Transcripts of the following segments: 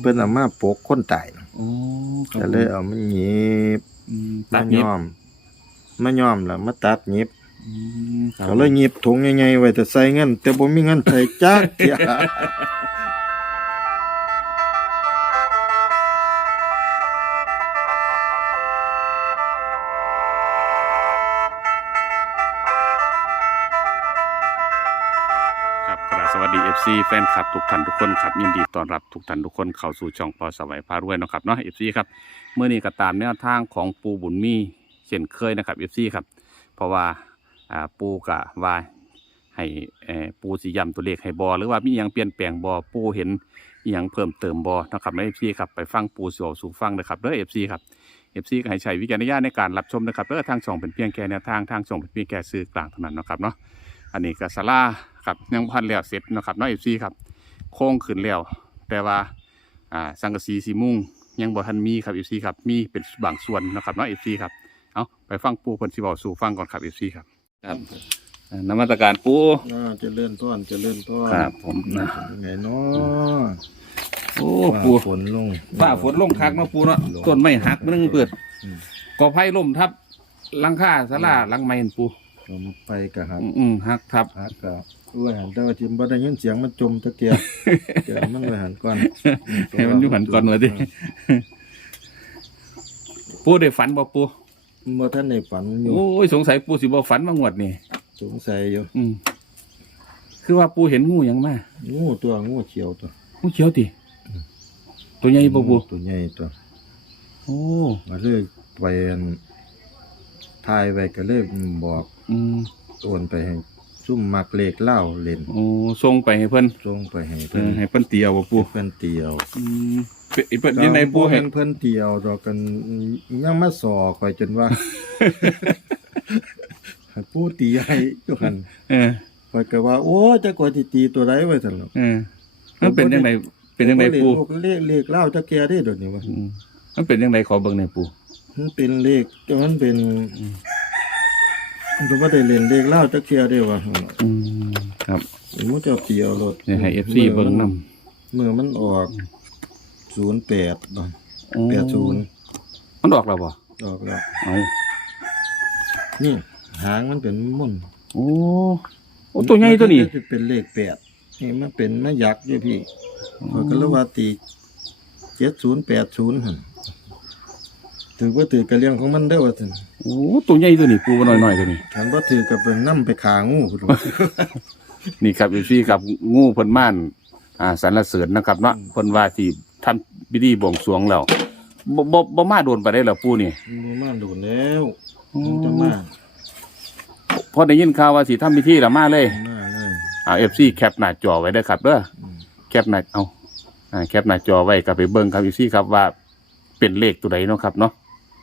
เพิ่นเอามาปกคนตายนะโอ้ครับก็เลยเอามาหยิบอืมมาตัดเย็บย้อมมาย้อมแล้วมาตัดหยิบอืมครับก็เลยหยิบถุงใหญ่ๆไว้แต่ใส่เงินแต่บ่มีเงินใส่จักเที่ย สวัสดี FC แฟนคลับทุกท่านทุกคนครับยินดีต้อนรับทุกท่านทุกคนเข้าสู่ช่องพอสวัยพารวยเนาะครับเนาะ FC ครับเมื่อนี้ก็ตามแนวทางของปูบุญมีเช่นเคยนะครับ FC ครับเพราะว่าอ่าปูกะว่าให้เอ่อปูสีย้ำตัวเลขให้บอหรือว่ามีอหยังเปลี่ยนแปลงบอปูเห็นอหยังเพิ่มเติมบอนะครับใน FC ครับไปฟังปูสิเวสู่ฟังเลยครับเด้อ FC ครับ FC ก็ให้ใช้วิจารณญาณในการรับชมนะครับเด้อทางช่องเป็นเพียงแค่แนวทางทางช่องเป็นเพียงแค่สื่อกลางเท่านั้นเนาะครับเนาะ อันนี้ก็สลาครับยังพันแล้วเสร็จเนาะครับเน้อยซีครับโค้งขึ้นแล้วแต่ว่าอ่าสังกะสีสีมุงยังบ่ทันมีครับเอฟซีครับมีเป็นบางส่วนเนาะครับเน้อยเอฟซีครับเอาไปฟังปูเพิ่นสิเว้าสู่ฟังก่อนครับเอฟซีครับครับอ่านมัสการปูน่าเจะเลื่อนต้อนเจะเลื่อนต้อนครับผมนะยังไงเนาะโอ้ฟ้าปูฝนลงฝ้าฝนลงคักเนาะปูเนาะต้นไม้หักมันนึงเปิดอืมกอไผ่ล่มทับหลังคาศาลาหลังไม้นั่นปู ผมไปกะหักอืมๆหักทับหักกะด้วยหันแต่ว่าทิมบ่ได้ยินเสียงมันจมตะเกียบเดี๋ยวมันไปหันก่อนให้มันอยู่หันก่อนว่าติปูได้ฝันบ่ปูบ่ทันได้ฝันอยู่โอ้ยสงสัยปูสิบ่ฝันมางวดนี่สงสัยอยู่ อืมคือว่าปูเห็นงูหยังมางูตัวงูเขียวตัวงูเขียวติตัวใหญ่บ่ปูตัวใหญ่ตัวโอ้มาเลยไปอัน ทายไว้ก็เลยบอกอืมโอนไปให้ซุ่มมักเลขเล่าเล่นโอ้ส่งไปให้เพิ่นส่งไปให้เอเพิ่นอให้เพิ่นเตียวบ่ปูเพิ่นเตียวอืมเพิ่นเพิ่นยังไงปูเห็เห็นนเพิ่นเตียวดอกกันยังมาสอคอยจนว่า ให้ผู้ตีให้อยู่หั่นเออคอยก็ว่าโอ้ยจะกว่าสิตีตัวใดไว้ซั่นหรอกเออมันเป็นยังไงเป็นยังไงปูเลขเลขเล่าจะแก่ได้เดี๋ยวนี้ว่าอืมมันเป็นยังไงขอเบิ่งหน่อยปู มันเป็นเลขมันเป็นอืมมันก็บ่ได้เล่นเลขเล่าจะแก่ได้ว่าอืมครับมูเจ้าเตียวรถเนี่ยให้ FC เบิ่งนำเมื่อมันออก08บ่โอ้80มันดอกแล้วบ่ออกแล้วเอานี่หางมันเป็นมุ่นโอ้โอ้ตัวใหญ่ตัวนี้มัจะเป็นเลขแปดนี่มันเป็นมะยักษ์ด้วยพี่เขาก็เลยว่าตีเจ็ดศูนย์แปดศูนย์หั่น ถือว่าถือกระเลียงของมันเด้อว่าท่นโอ้ตัวใหญ่ตัวนี้ปูหน่อยๆตัวนี้ฉันว่าถือกับเป็นน้ำไปขางูคุณลุงนี่ครับอีซี่กับงูเพิ่นม่านอ่าสรรเสริญนะครับเนาะเพิ่นว่าที่ทำพิธีบวงสรวงแล้วบ่บ่บ่มาโดนไปได้แล้วปู่นี่ มันมาโดนแล้วมันจะมาพอได้ยินข่าวว่าสิทำพิธีแล้วมาเลย มาเลยอ่า FC แคปหน้าจอไว้เด้อครับเด้ออืมแคปหน้าเอาอ่าแคปหน้าจอไว้ก็ไปเบิ่งครับอีซี่ครับว่าเป็นเลขตัวใดเนาะครับเนาะ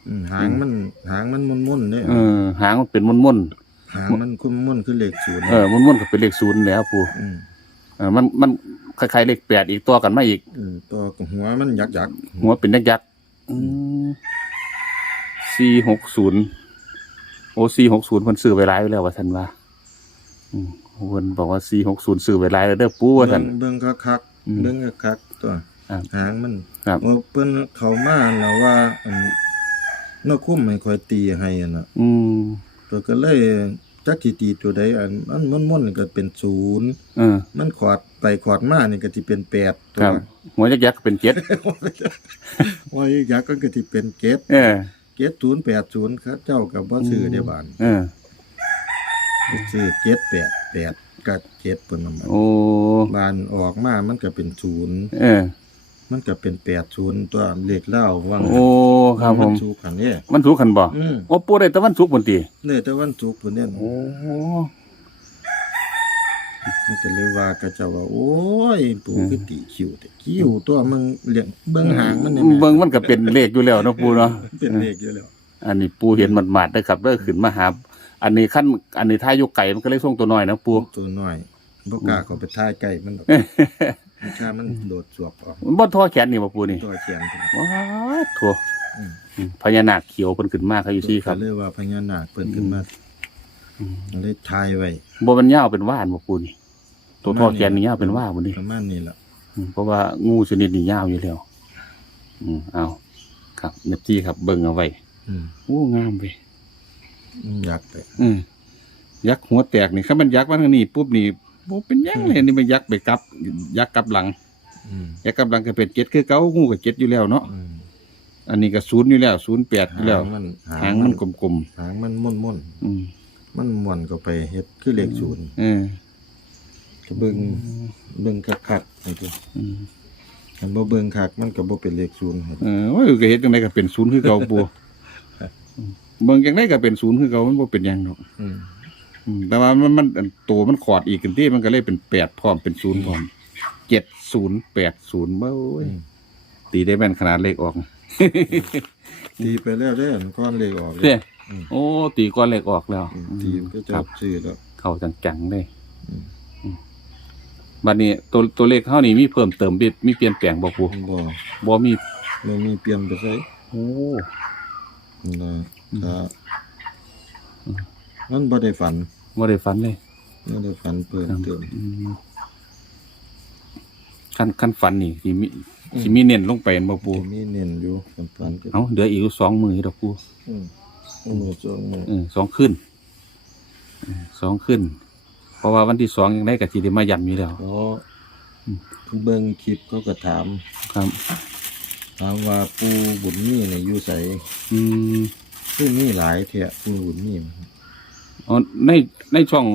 อืมหางมันหางมันมุ่นๆเนี่ยเออหางมันเป็นม่วนหางมันคุ้มมุ่นคือเลขศูนย์ๆเออม่วนๆก็เป็นเลขศูนย์แล้วปู่อืมเออมันมันคล้ายๆเลขแปดอีกตัวกันมาอีกเออตัวกับหัวมันยักษ์ยักษ์หัวเป็นยักษ์ยักษ์สี่หกศูนย์โอ้สี่หกศูนย์เพิ่นซื้อไว้หลายไว้แล้วว่าท่านว่าอืมเพิ่นบอกว่าสี่หกศูนย์ซื้อไว้หลายแล้วเด้อปู่ว่าท่าน เบิ่งคักอืมๆเบิ่งคักๆตัวครับหางมันครับว่าเพิ่นเขามาแล้วว่าอัน นกคุ้มให้คอยตีให้อะนะอืมตัวก็เลยจักสิตีตัวใดอันมันม่วนๆก็เป็นศูนย์เออมันขอดไปขอดมานี่ก็สิเป็นแปดตัคว รับหัวยักษ์ยักษ์เป็นเจ็ด ว่าอีกอย่างก็สิเป็นเกตเออ เกตศูนย์แปดศูนย์ครับเจ้ากับบ่ซื้อได้บานเออ ซื้อเกตแปดแปดกับเกตเพิ่นนำโอ้ บานออกมามันก็เป็นศูนย์เออ มันก็เป็นแปดศูนย์ตัวเลขเล่าว่างโอ้ครับผมนถูกกันเนี่ยมันถูกขันบ่อืมโอ้ปู่ได้แตะวันสุกร์บนตีเนี่ยแต่วันถูกเพิ่นเนี่ย โอ้มันก็เลยว่าก็จะว่าโอ้ยปู่คือตีคิวแต่คิวตัวมึงเลี้ยงเบิ่งหางมันเนี่ยเบิ่งมันก็เป็นเลขอยู่แล้วเนาะปู่เนาะ เป็นเลขอยู่แล้วอันนี้ปูเห็นหมาดๆได้อครับเด้อขึ้นมาหา อันนี้ขั้นอันนี้ท่ายกไก่มันก็เลยส่งตัวน้อยนะปูตัวน้อยบ่กล้าเข้าไปท่ายใกล้มันหรอก มันชามันโดดสวบออกมันบ่ท่อแขนนี่บ่ปูนี่ตัวเขียนเพิ่นว้าวโถอืม อืมพญานาคเขียวเพิ่นขึ้นมาครับอยู่ซี่ครับ ก็เลยว่าพญานาคเพิ่นขึ้นมาอืมก็เลยทายไว้บ่มันยาวเป็นว่านบ่ปูนี่ตัวท่อแขนนี่ยาวเป็นว่าบ่นี่ ประมาณนี้ล่ะอืมเพราะว่างูชนิดนี้ยาวอยู่แล้ว อืมเอาครับเนบที่ครับเบิ่งเอาไว้อืมโอ้งามไปอยากไปอืมยักษ์หัวแตกนี่ถ้ามันยักษ์มาทางนี้ปุ๊บนี่ โอ้เป็นยักษ์เลยนี่มันยักษ์ไปกลับ ยักษ์กลับหลังอืมยักษ์กลับหลังก็เป็นเจ็ดคือเก้างูก็เจ็ดอยู่แล้วเนาะอืมอันนี้ก็ศูนย์อยู่แล้วศูนย์แปดอยู่แล้ว หางมันหางมันกลมหางมันม่วนม่วนๆอืมๆมันม่วนก็ไปเฮ็ดคือเลขศูนย์เออก็เบิ่งเบิ่งคักๆนี่ติอืมคันบ่เบิ่งคักมันก็บ่เป็นเลขศูนย์ครับเออว่าก็เฮ็ดจังไดก็เป็นศูนย์คือเก่าปูเบิ่งจังไดก็เป็นศูนย์คือเก่ามันบ่เป็นหยังดอกอืม อืมแต่ว่ามันมันอันตัวมันขอดอีกกันที่มันก็เลยเป็นแปดพร้อมเป็นศูนย์พร้อมเจ็ดศูนย์แปดศูนย์เบ้ยตีได้แม่นขนาดเลขออกตีไปแล้วเด้อก้อนเลขออกเลเนี่ยยอืมโอ้ตีก้อนเลขออกแล้วอืมตีก็จะครับซื้อแล้ว เข้าจังๆเลยอืมบัดนี้ตัวตัวเลขเท่านี้มีเพิ่มเติมบิดมีเปลี่ยนแปลงบ่ปูบ่บ่มีไม่มีเปลี่ยนไปใส่โอ้ นะอืมถ้า มันบ่ได้ฝันบ่ได้ฝันเลยบ่ได้ฝันเพิ่มครับเติมอืมคันคันฝันนี่สิมีสิมีเน้นลงไปเห็นบ่ปูจะมีเน้นอยู่ฝันฝันก็เอ้าเหลืออีกอยู่สองมือดอกปูอืมอืมสองมือเออสองขึ้นเออสองขึ้น เพราะว่าวันที่สองยังได้กับทีเดีมายันมีแล้วเพราะเบิ่งคลิปเขาก็ถามครับถามว่าปู่บุญมีเนี่ยอยู่ไสอืมคือมีหลายแท้ปู่บุญมีอ๋อ ในในช่อง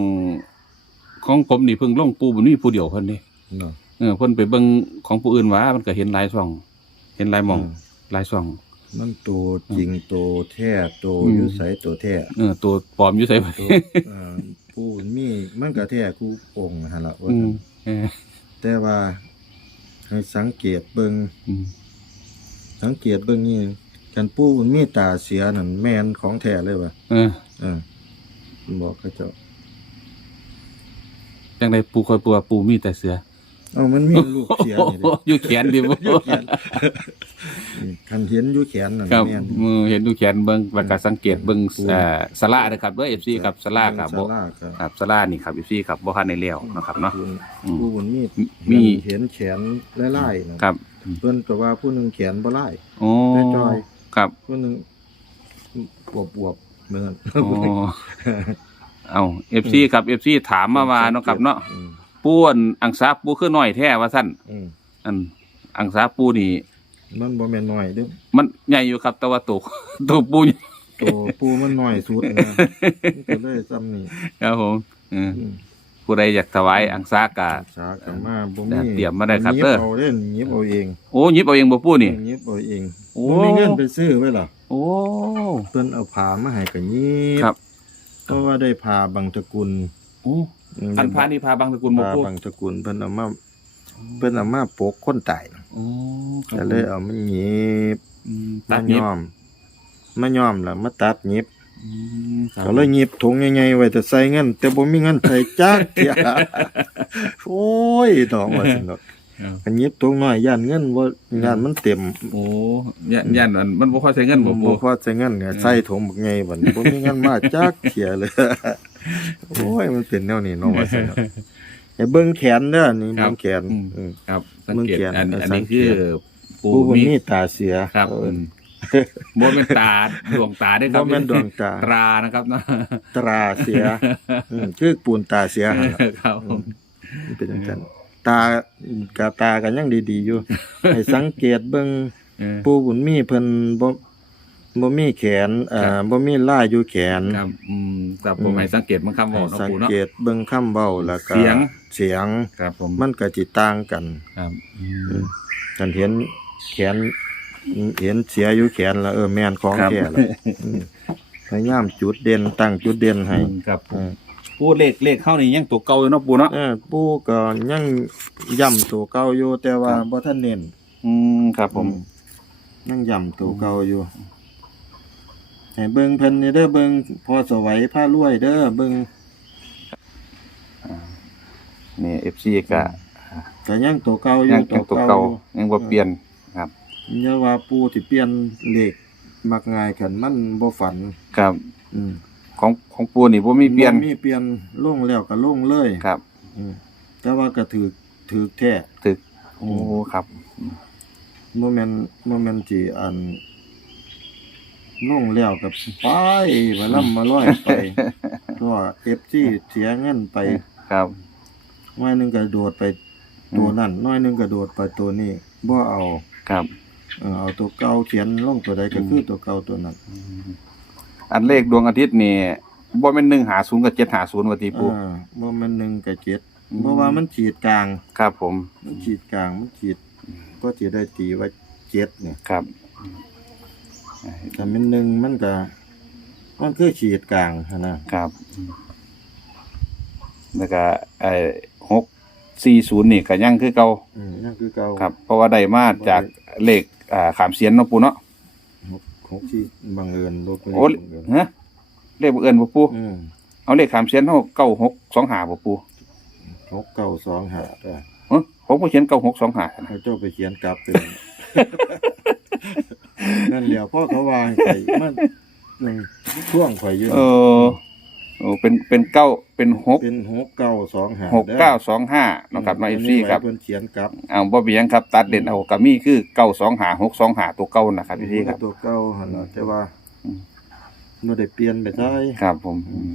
ของผมนี่เพิ่งลงปูบุญนี่ผู้เดียวเพิ่นนี่เนาะเออเพิ่นไปเบิ่งของผู้อื่นว่ามันก็เห็นหลายช่อง เห็นหลายหมองหลายช่อง มันตัวจริงตัวแท้ตัวอืม อยู่ไสตัวแท้เออตัวปลอมอยู่ไสบ่ตัวเอ่อปู่บุญมีมันก็แท้กูองค์หั่นล่ะว่าอืมซั่นเออแต่ว่าให้สังเกตเบิ่ง อืมสังเกตเบิ่งนี่กันปู่มันมีตาเสียนั่นแม่นของแท้เลยว่ะเออเออ บอกเขาเจ้าจังไดปูคอยปูว่าปูมีแต่เสือเอามันมีลูกเสียนี่เด้อยู่แขนดิบ่อยู่แขนนี่คันเห็นอยู่แขนนั่นครับแม่นมือเห็นดูแขนเบิ่งแล้วก็สังเกตเบิ่งเอ่อสลาเด้อครับเด้อ FC ครับสลาครับบ่ศาลาครับครับสลานี่ครับ FC ครับบ่ทันได้แล้วเนาะครับเนาะอืมผู้มันมีมี เห็นแขนไล่ๆนะครับเพิ่นก็ว่าผู้หนึงแขนบ่ไล่โอ้แต่จอย ครับผู้หนึงบวบๆ เหมือนโอ้เอา FC ครับ FC ถามมาว่าเนาะครับเนาะอืมปูอันอังสาปูคือน้อยแท้ว่าซั่นอืมอันอังสาปูนี่ มันบ่แม่นน้อยเด้อมันใหญ่อยู่ครับแต่ว่าตัวตัวปูใหญ่ตัวปูมันน้อยสุดนะมันก็เลยซ้ำนี่ครับผมเอออืมผู้ใดอยากถวายอังสากะสากันมาบ่แต่มีเตรียมมาได้ครับหยิเด้อเอาเด้อหยิบเอาเองโอ้หยิบเอาเองบ่ปูนี่หยิบเอาเองโอ้ บ่มีเงินไปซื้อไว้ล่ะ โอ้ เพิ่นเอาผ้ามาให้ก็หยิบครับ เพราะว่าได้ผ้าบางตระกุลโอ้อันพานี่พาบางสกุลบ่ผ้าปูบางตระกุลเพิ่นเอามาเพิ่นเอามาปกคนตายโอ้ครัก็บเลยเอามาหยิบอืมมาตัดหยิบย้อมมาย้อมแล้วมาตัดหยิบ อืมครับก็เลยหยิบถุงใหญ่ๆไว้แต่ใส่เงินแต่บ่มีเงินใส่จักเที่ย โอ้ยดอกว่าซั่นดอก ครับก็หยิบถุงน้อยย่านเงินบ่ย่านมันเต็มโอ้ย่านย่านอันมันบ่ค่อยใช้เงินบ่ปูบ่พอใช้เงินก็ใส่ถุงบักใหญ่บัดนี้บ่มีเงินมาจักเที่ยเลย โอ้ยมันเป็นแนวนี้เนาะว่าซั่นดอกให้เบิ่งแขนเด้อนี่ครัเบิ่บงแขนอืมอืม ครับ สังเมืองเกตเขียนอันเอออันสันี้งเกคือตปูผู้บ่มีมีตาเสียครับเออือมบ่แม่นตาดวงตาได้อคบ่รับแม่นดวงตา ตรานะครับเนาะตราเสียอืมคือปูนตาเสียหั่นล่ะครับผม มันเป็นจังซั่นตา กะตากันยังดีๆอยู่ ให้สังเกตเบิ่งเออ ปู่บุญมีเพิ่นบ่บ่มีแขนเอ่ครัอบ บ่มีลายอยู่แขน ครับอืมครับผมอืม ให้สังเกตบางคำให้บอกเนาะสังปูเนาะ เกตเบิ่งคำเว้าแล้วก็เสียง เสียงครับผมมันก็สิต่างกันครับอือืมมกันเห็นแขนเห็นเสียอยู่แขนแล้วเออแม่นของครับ แท้แล้วอืมพยายามจุดเด่นตั้งจุดเด่นให้ ครับผอืมม ปูเลขเลขเข้านี่ยังตัวเก่าอยู่เนาะปูเนาะ เออปู่ก็ยังย่ำตัวเก่าอยู่แต่ว่าบ่ทันเน้นอืมครับผม ยังย่ำตัวเก่าอยู่ให้เบิ่งเพิ่นนี่เด้อเบิ่งพอสวัยผ้ารวยเด้อเบิ่งนี่ FC ก็ก็ยังตัวเก่าอยู่ยังยังตัวเก่ายังบ่เปลี่ยนครับ อย่าว่าปู่สิเปลี่ยนเลขมักง่ายกันมันบ่ฝัน ครับ อืม ของของปูนี่บ่มีเปลี่ยนบ่มีเปลี่ยนลงแล้วก็ลงเลยครับอืมแต่ว่าก็ถือถือแท้ถึกโอ้ครับโมเมนโมเมนที่อันลงแล้วกับไปมาล่ำมาร้อยไปก็เอฟซีเสียเงินไปครับน้อยหนึงกระโดดไปตัวนั่นน้อยหนึงกระโดดไปตัวนี้บ่เอาครับ เออเอาตัวเก่าเขียนลงตัวใดก็คือตัวเก่าตัวนั้น อันเลขดวงอาทิตย์นี่บ่แม่นหนึ่งหาศูนย์กับเจ็ดหาศูนย์ว่าติปูอ่าบ่แม่นหนึ่งกับเจ็ดอืม เพราะว่ามันขีดกลาง ครับผม มันขีดกลางมันขีด ก็สิได้ตีว่าเจ็ดเนี่ยครับถ้าเป็นหนึ่งมันก็มันคือขีดกลางหั้นนะครับ แล้วก็ไอ้หกสี่ศูนย์นี่ก็ยังคือเก่า อืมนั่นคือเก่า ครับ เพราะว่าได้มาจากเลขอ่าขามเสียนเนาะปูเนาะ หกหกที่บังเอิญลูกโอ้บังเอิญฮะเลขบังเอิญบ่ปูอืมเอาเลขขามเสียนเฮาเก้าหกสองหาบ่ปูหกเก้าสองหาได้เอ้อผมก็เขียนเก้าหกสองหาเขาเจ้าไปเขียนกลับเป็น นั่นเดียวพ่อเขาวางใส่มันหนึ่งช่วงข่อยอยู่เออ โอ้เป็นเป็นเก้าเป็นหกเป็นหกเก้าสองหาหกเก้าสองห้านาะครับมาเอฟซีครับเพิ่นเขียนกลับเอาบ่เบียงครับ ตัดเด่นเอากามีคือเก้าสองหาหกสองหาตัวเก้านะครับพี่ครับตัวเก้าหันน่ะแต่ว่าอืมไม่ได้เปลี่ยนไปได้ครับผมอืม